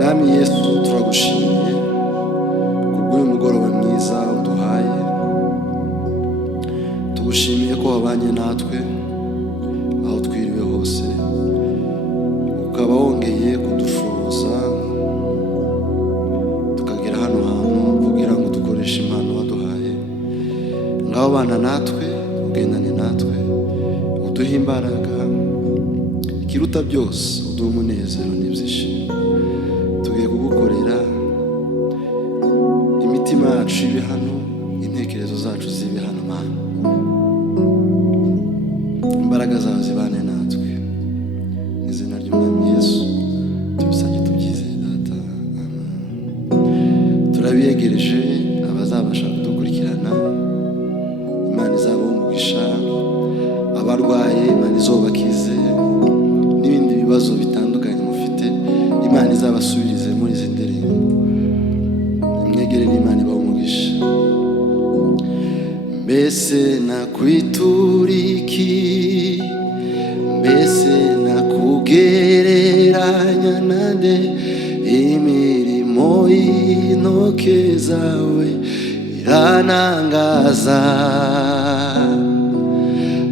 Mwami Yesu turagushimiye kubw'uyu mugoroba mwiza uduhaye. Tugushimiye ko wabanye natwe aho twiriwe hose, ukaba wongeye kudushoboza tukagera hano hantu kugira ngo dukoreshe impano waduhaye. Ngaho bana natwe, ugendane natwe, uduhe imbaraga, ikiruta byose uduhe umunezero n'ibyishimo. Tugiye kugukorera, imitima yacu ibe hano, intekerezo zacu zibe hano Mana. Imbaraga zawe zibane natwe, mu izina ry'Umwami Yesu tubisabye tubyizeye Data, amen. Turabiyegereje abazabasha kudukurikirana, Imana izabahe umugisha. Abarwaye Imana izobakize, n'ibindi bibazo bitandukanye mufite Imana izabasubirize muri izi ndirimbo. Mwegere n'Imana ibahe umugisha. Mbese nakwitura iki, mbese nakugereranya nande? Imirimo y'intoke zawe iranangaza,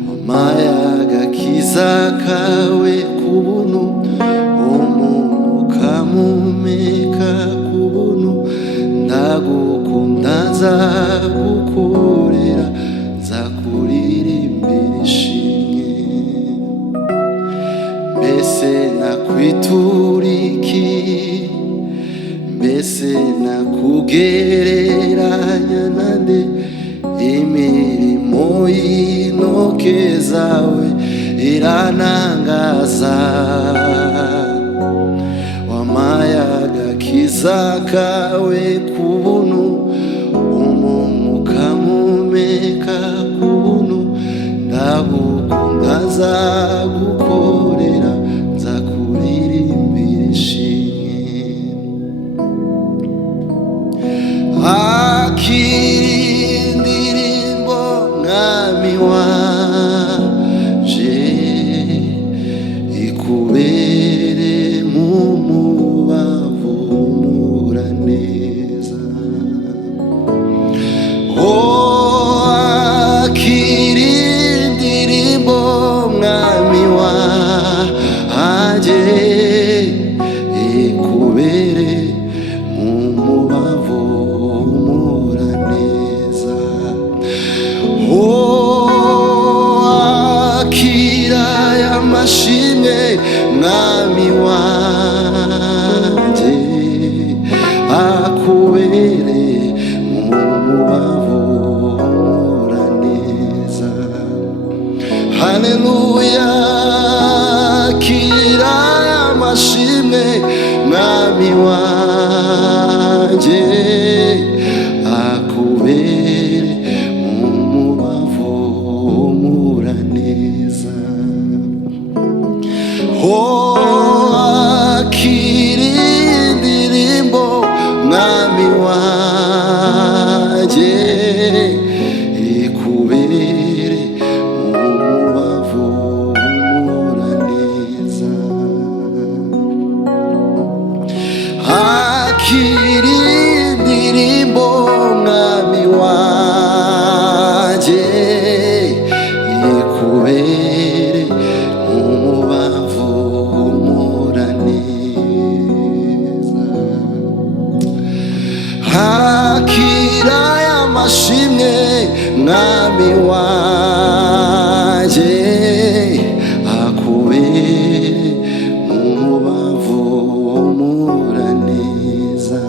wampaye agakiza kawe ku buntu, umwuka mpumeka ku buntu. Ndagukunda nzagukorera, nzakuririmbira ishimwe. Mbese nakwitura iki, mbese nakugereranya nande? Imirimo y'intoke zawe iranangaza, wampaye agakiza kawe ku buntu, umwuka mpumeka ku buntu. Ndagukunda nzagukorera, nzakuririmbira ishimwe. Akira indirimbo Mwami wanje, ikubere mu mubavu humura neza. Akira indirimbo Mwami wanje, ikubere mu mubavu humura neza. Akira y'amashimwe Mwami wanje, akubere mu mubavu humura neza. Haleluya. Akira y'amashimwe Mwami wanje, akubere mu mubavu humura neza. Akira indirimbo Mwami wanje, ikubere mu mubavu humura neza. Akira indirimbo Mwami wanje, ikubere mu mubavu humura neza. Akira y'amashimwe Mwami wanje, akubere mu mubavu humura neza.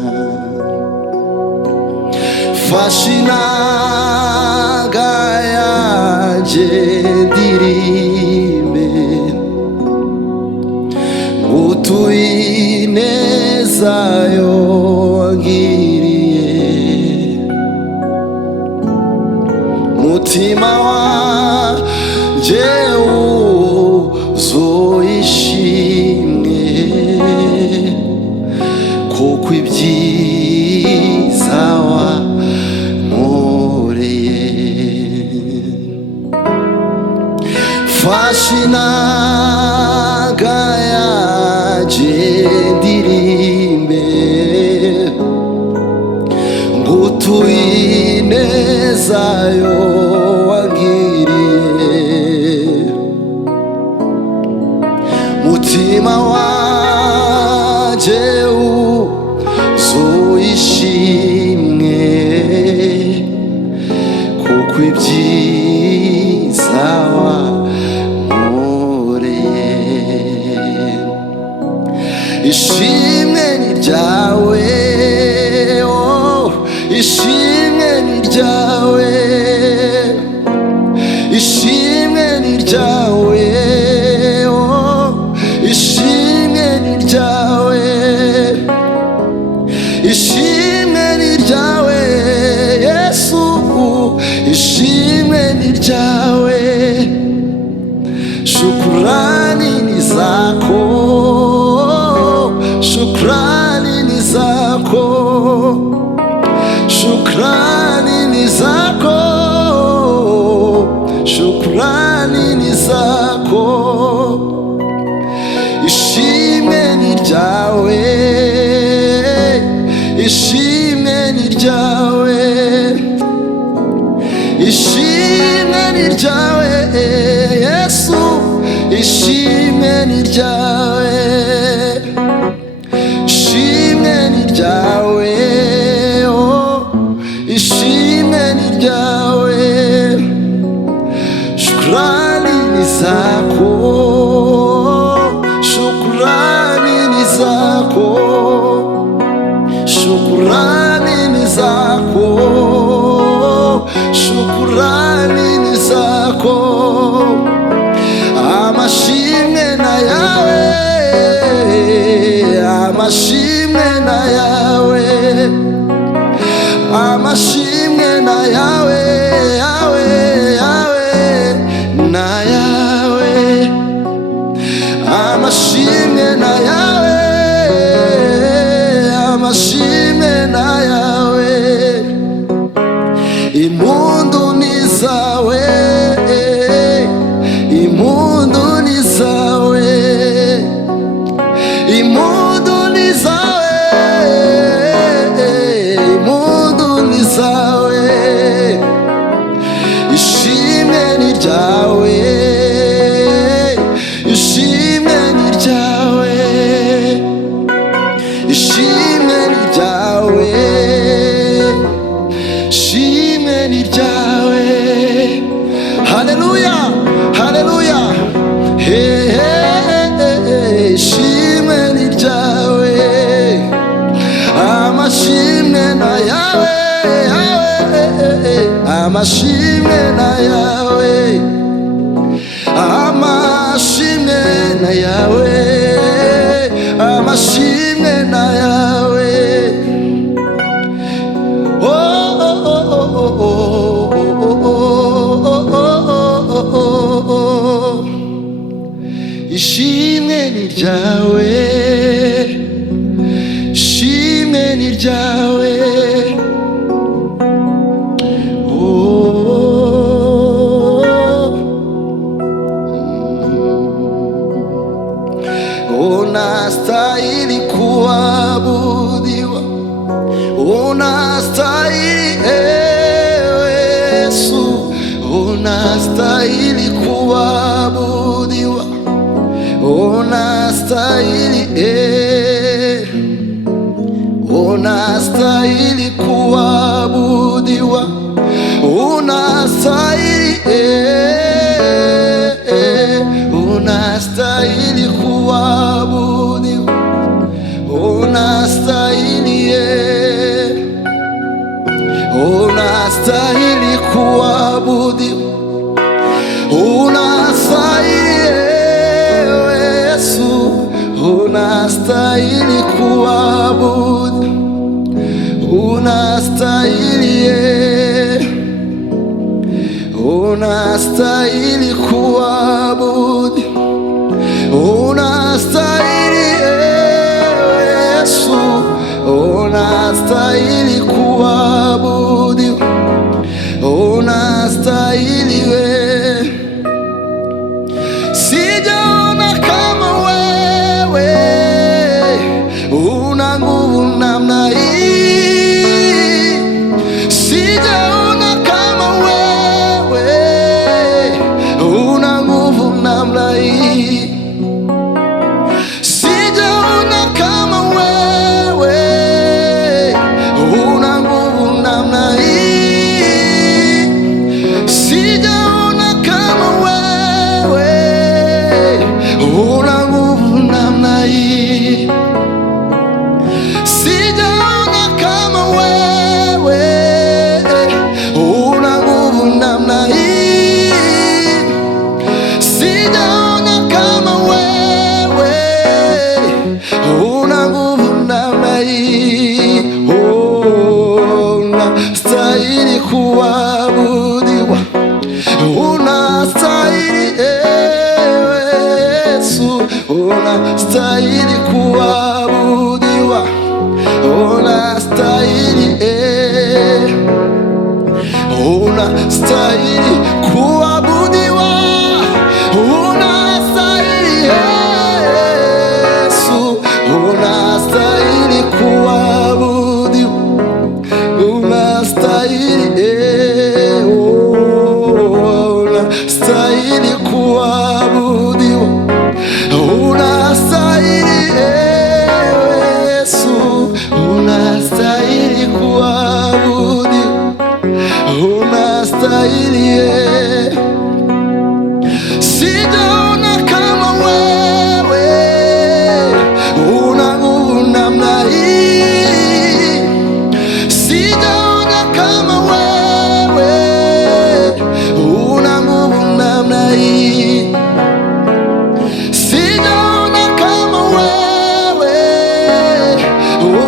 Fasha inanga yanje ndirimbe, ngutuye ineza yo wangiriye. Mutima wanje wuzuye ishimwe, kuko ibyiza wankoreye. Fasha inanga yanje ndirimbe, nuzuye ineza yo wangiriye, mutima wanje wuzuye ishimwe, kuko ibyiza wankoreye. Ishimwe ni ryawe, oh, ishimwe ni ryawe, ishimwe ni ryawe, oh, ishimwe ni ryawe, ishimwe ni ryawe Yesu, ishimwe ni ryawe. Shukrani ni zako, shukrani ni zako, shukrani ni zako, shukrani ni zako. Ishimwe ni ryawe, ishimwe ni ryawe, ishimwe ni ryawe Yesu, ishimwe ni ryawe, ishimwe ni ryawe, oh, ishimwe ni ryawe. Shukrani ni zako, shukrani ni zako, shukrani ni zako, shukrani ni zako. Amashimwe na yawe, amashimwe na yawe, amashimwe na yawe, yawe, yawe, na yawe, amashimwe na yawe, amashimwe na yawe. Impundu ni zawe, impundu ni zawe, impundu ni zawe, impundu ni zawe. Ishimwe ni ryawe, ishimwe ni ryawe, ishimwe ni ryawe, ishimwe ni ryawe. Haleluya, haleluya, hey, hey, hey. Ishimwe ni ryawe, amashimwe na yawe, yawe, amashimwe na yawe, amashimwe na yawe, amashimwe na yawe. Oh, oh, oh, oh, oh, oh, oh, oh. Ishimwe ni ryawe, ishimwe ni ryawe. Unastahili kuabudiwa, unastahili Yesu, unastahili kuabudiwa, unastahili, unastahili kuabudiwa, unastahili, unastahili kuabudiwa, unastahili, unastahili kuabudiwa, unastahili Yesu, unastahili kuabudiwa, unastahili, unastahili kuabudiwa, unastahili Yesu, unastahili kuabudiwa, unastahili wewe. Sijaona kama wewe, una nguvu namna hii. unastahili kuabudiwa, unastahili Yesu, unastahili kuabudiwa, unastahili unastahili kuabudiwa, unastahili Yesu, unastahili kuabudiwa, unastahili. Sijaona kama wewe, una nguvu namna hii. Sijaona kama wewe, una nguvu namna hii. Sijaona kama wewe,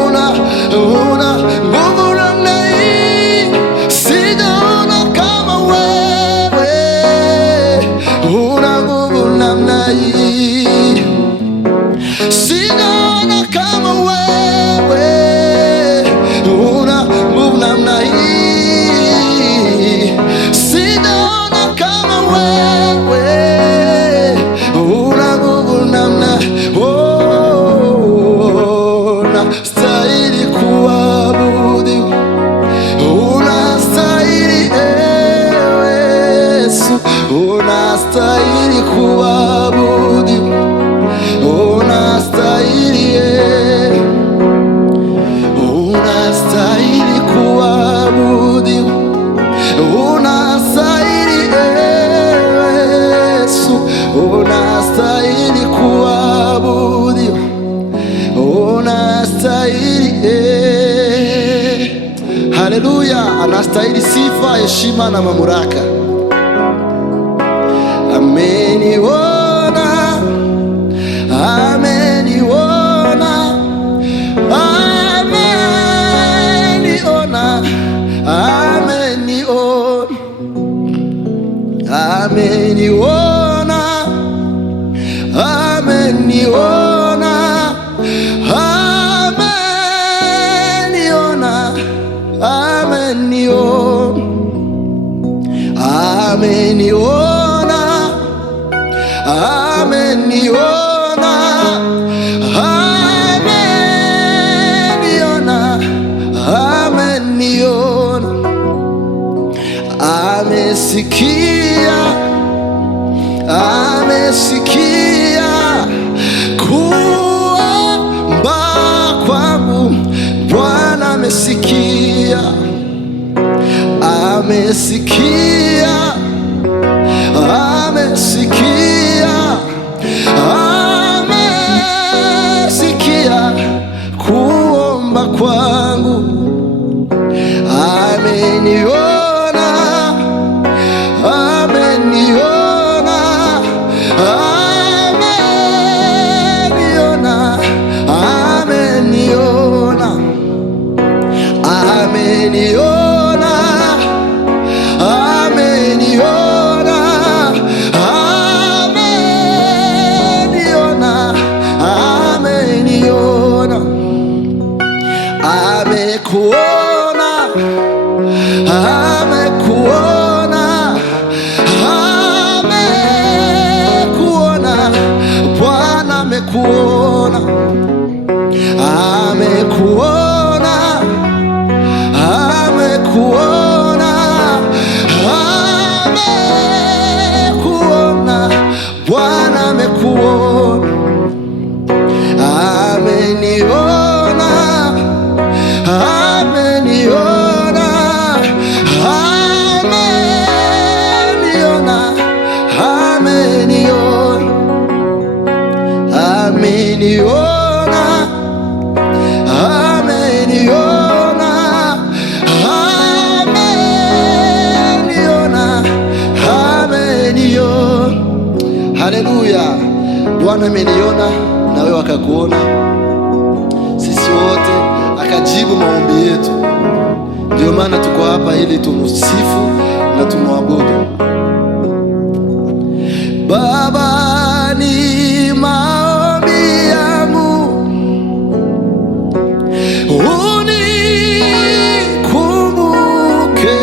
una nguvu namna hii. Sijaona kama wewe, una nguvu namna hii. Sijaona kama wewe, una nguvu namna hii. Sijaona kama wewe, una nguvu namna. Unastahili kuabudiwa, unastahili Yesu, unastahili kuabudiwa, unastahili unastahili kuabudiwa, unastahili Yesu, unastahili kuabudiwa, unastahili. Haleluya! Anastahili sifa, heshima na mamlaka. Ameniona, ameniona, ameniona, ameniona, ameniona, ameniona, ameniona, ameniona, ameniona, ameniona, amesikia, amesikia kuomba kwangu. Bwana amesikia, amesikia, amesikia, amesikia kuomba kwangu. Ameniona, ameniona, ameniona, ameniona, ameniona, ameniona, ameniona, ameniona, amekuona, amekuona, amekuona, Bwana amekuona, amekuona, amekuona, amekuona, Bwana amekuona, ameniona, ameniona, ameniona, ameniona, ameniona, ameniona, ameniona, ameniona. Haleluya! Bwana ameniona na wewe akakuona, sisi wote akajibu maombi yetu. Ndio maana tuko hapa ili tumsifu na tumwabudu. Baba, ni maombi yangu unikumbuke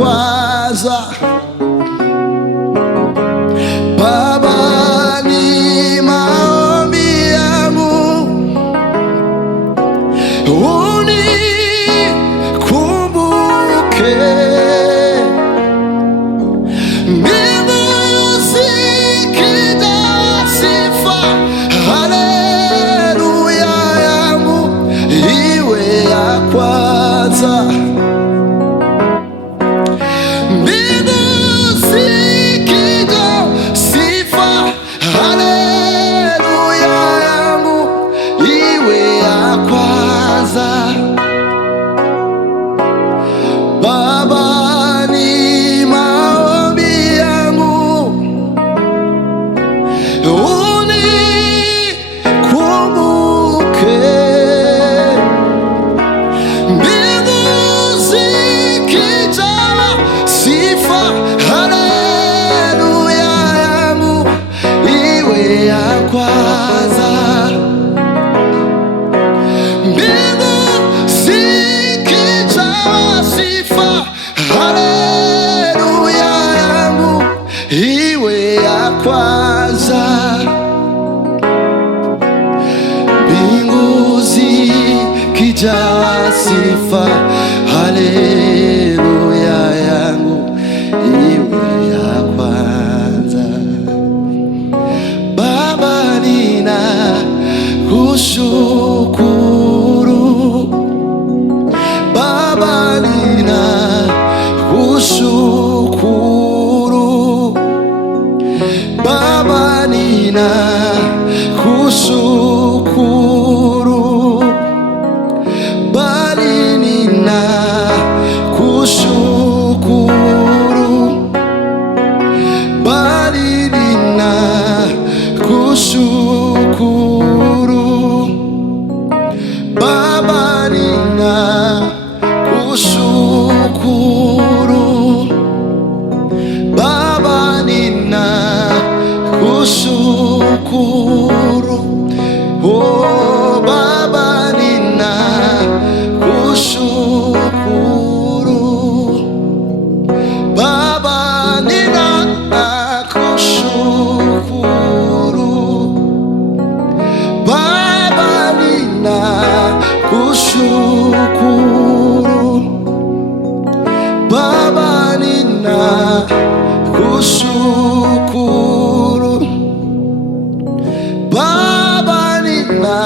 kwanza. Baba, ni maombi yangu unikumbuke. Mbingu zikijaa sifa, haleluya yangu iwe ya kwanza. Mbingu zikijaa sifa, haleluya yangu iwe ya kwanza. Baba, ni maombi yangu unikumbuke. Mbingu zikijaa sifa, haleluya yangu iwe ya kwanza. Mbingu zikijaa sifa, haleluya yangu iwe ya kwanza. Mbingu zikijaa sifa, haleluya yangu iwe ya kwanza. Baba, nina kushukuru. Baba, nina kushukuru. Baba, nina kushukuru. Bali nina kushukuru. Bali nina kushukuru. Baba, nina kushukuru. Baba, nina kushukuru. Oh, Baba, nina kushukuru. Baba, nina kushukuru. Baba, nina kushukuru. Baba, nina kushukuru. Baba, nina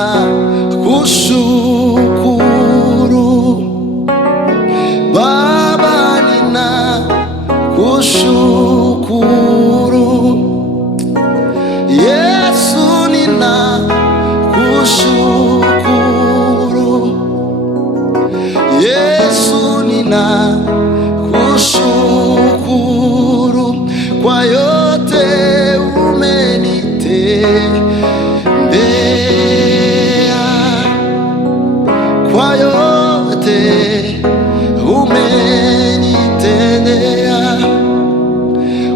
kushukuru. Baba, nina kushukuru. Yesu, nina kushukuru. Yesu, nina kushukuru kwa yote umenitendea, kwa yote umenitendea,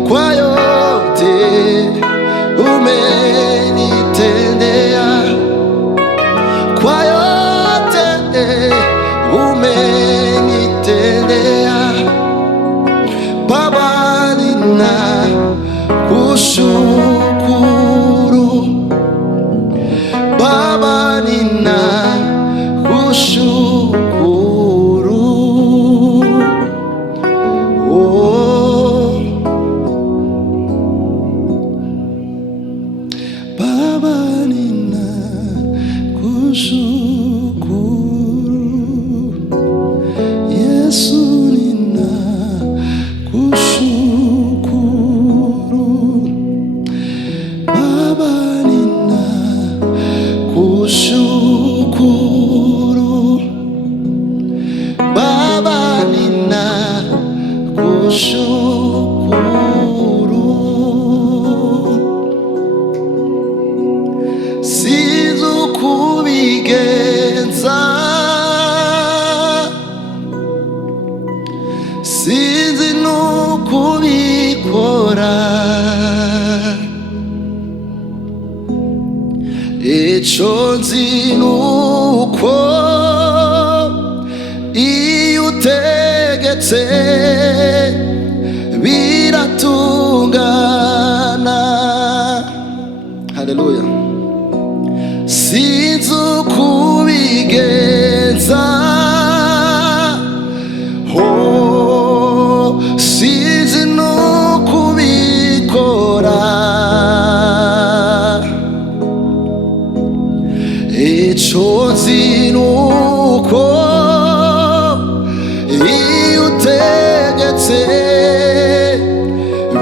kwa yote umenitendea, kwa yote umenitendea. Baba, nina kushukuru. Baba, nina kushukuru. Oh, Baba, nina kushukuru. Yesu, nina kushukuru. Baba, nina kushukuru. Baba, nina kushukuru. Sizukubigenza, sinzi nukubikora. Ico nzi nuko iyo utege utegetse biratungana. Haleluya. Sinzi uko ubigenza, sinzi n'uko ubikora, icyo nzi ni uko iyo utegetse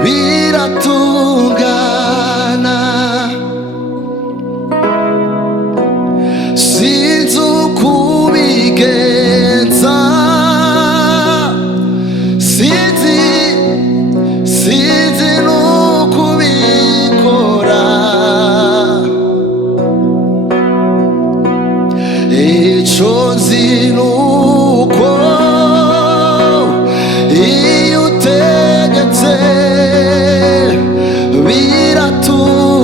biratungana. Sinzi uko ubigenza, sinzi n'uko ubikora, icyo nzi ni uko iyo utegetse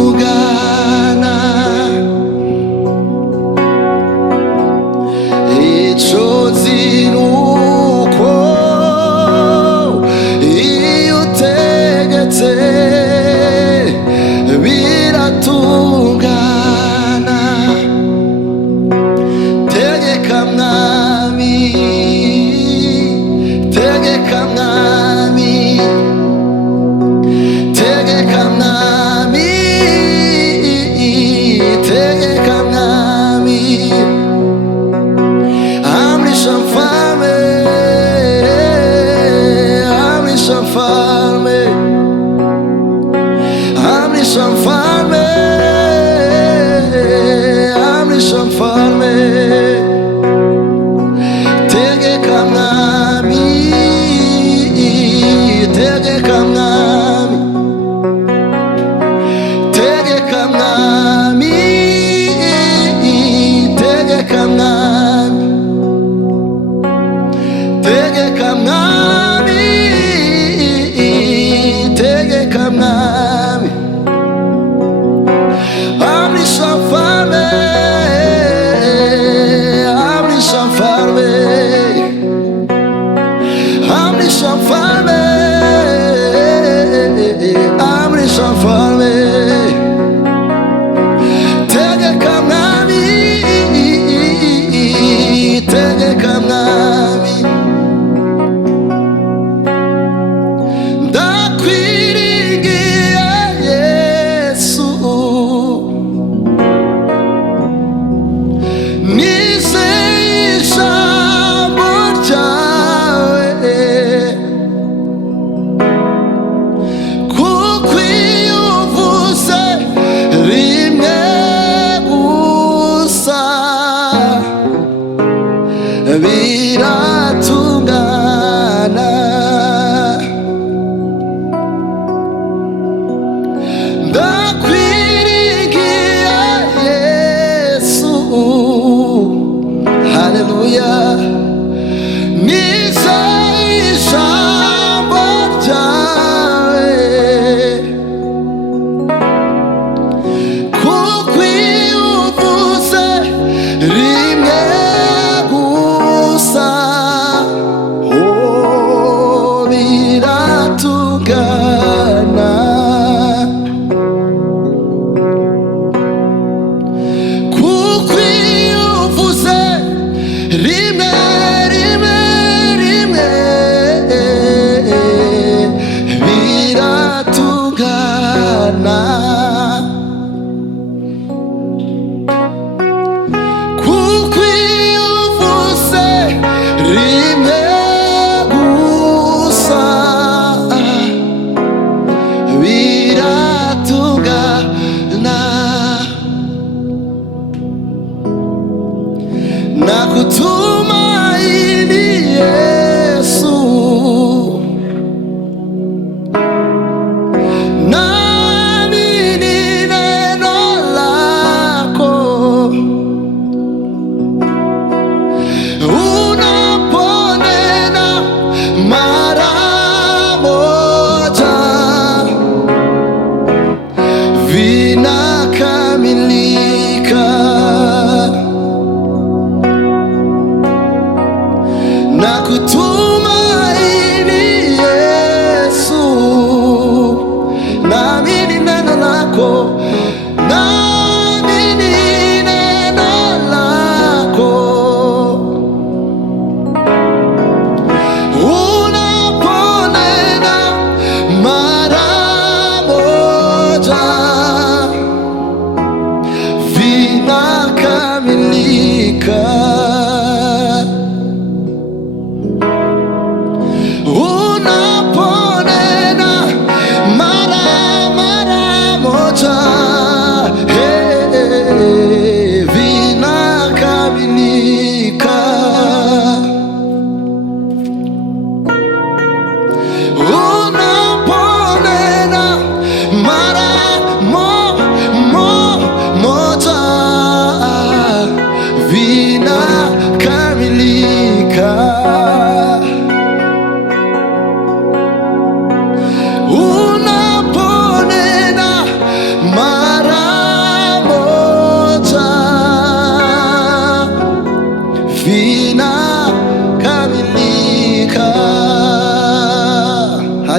biratungana. Icyo nzi ni uko iyo utegetse biratungana. Tegeka mwami, tegeka mwami, tegeka mwami, tegeka mwami. Amrisha mfalme, amrisha mfalme, amrisha mfalme, amrisha mfalme. Tegeka mwami, tegeka mwami, tegeka mwami, tegeka mwami, tegeka mwami, tegeka mwami. Amrisha mfalme, amrisha mfalme, amrisha mfalme, amrisha mfalme. Tegeka mwami, tegeka mwami. Ndakwiringiye Yesu, nizeye ijambo ryawe, kuko iyo uvuze rimwe gusa biratungana. Ndakwiringiye Yesu, haleluya. Nizeye ijambo ryawe, kuko iyo uvuze rimwe gusa biratungana. Kuko iyo uvuze rimwe rimwe rimwe biratungana. Kuko iyo uvuze rimwe gusa biratungana. Nakutumaini Yesu, naamini neno lako. Unaponena mara moja, vinakamilika. Nakutumaini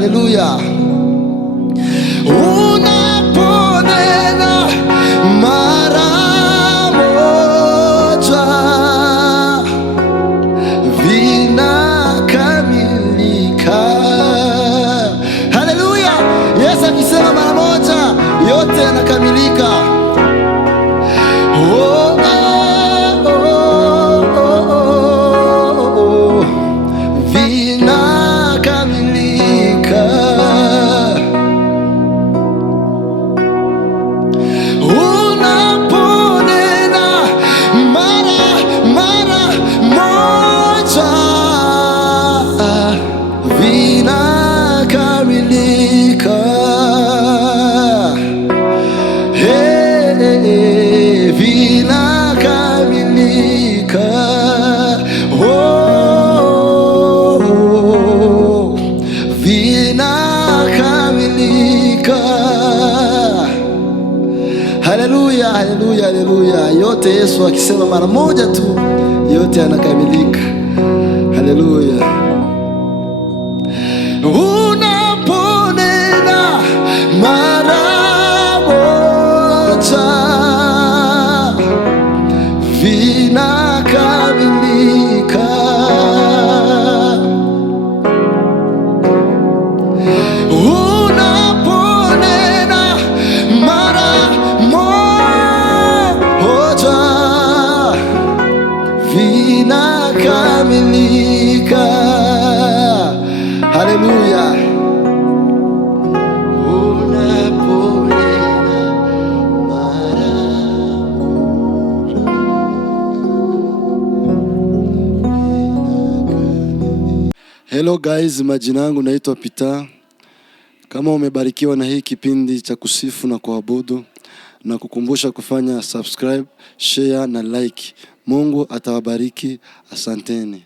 haleluya. Unaponena mara moja vinakamilika. Haleluya. Yesu akisema mara moja yote yanakamilika. Vinakamilika. Unaponena mara moja vinakamilika. Vinakamilika. Vinakamilika. Haleluya, haleluya, haleluya. Yote Yesu akisema mara moja tu yote yanakamilika. Haleluya. Unaponena mara moja vinakamilika. Unaponena mara moja vinakamilika. Haleluya. Hello guys, majina yangu naitwa Peter. Kama umebarikiwa na hii kipindi cha kusifu na kuabudu, na kukumbusha kufanya subscribe, share na like. Mungu atawabariki. Asanteni.